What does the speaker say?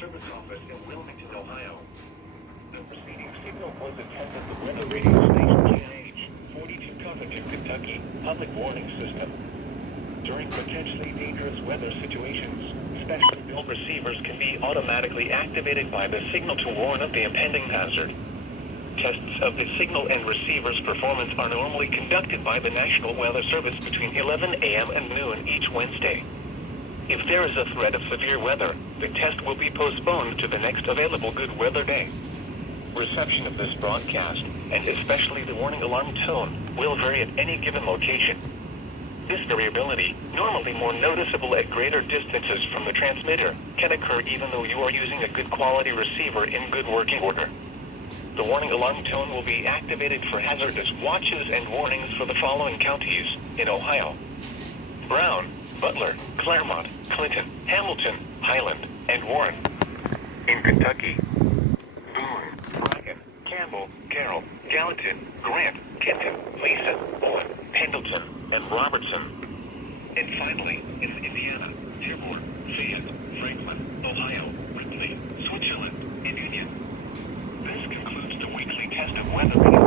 Service Office in Wilmington, Ohio. The preceding signal was attended the weather radio station KIH 42 Covington, Kentucky public warning system. During potentially dangerous weather situations, specially built receivers can be automatically activated by the signal to warn of the impending hazard. Tests of the signal and receiver's performance are normally conducted by the National Weather Service between 11 a.m. and noon each Wednesday. If there is a threat of severe weather, the test will be postponed to the next available good weather day. Reception of this broadcast, and especially the warning alarm tone, will vary at any given location. This variability, normally more noticeable at greater distances from the transmitter, can occur even though you are using a good quality receiver in good working order. The warning alarm tone will be activated for hazardous watches and warnings for the following counties in Ohio: Brown, Butler, Claremont, Clinton, Hamilton, Highland, and Warren. In Kentucky: Boone, Bracken, Campbell, Carroll, Gallatin, Grant, Kenton, Lisa, Owen, Pendleton, and Robertson. And finally, in Indiana: Dearborn, Fayette, Franklin, Ohio, Ripley, Switzerland, and Union. This concludes the weekly test of weather.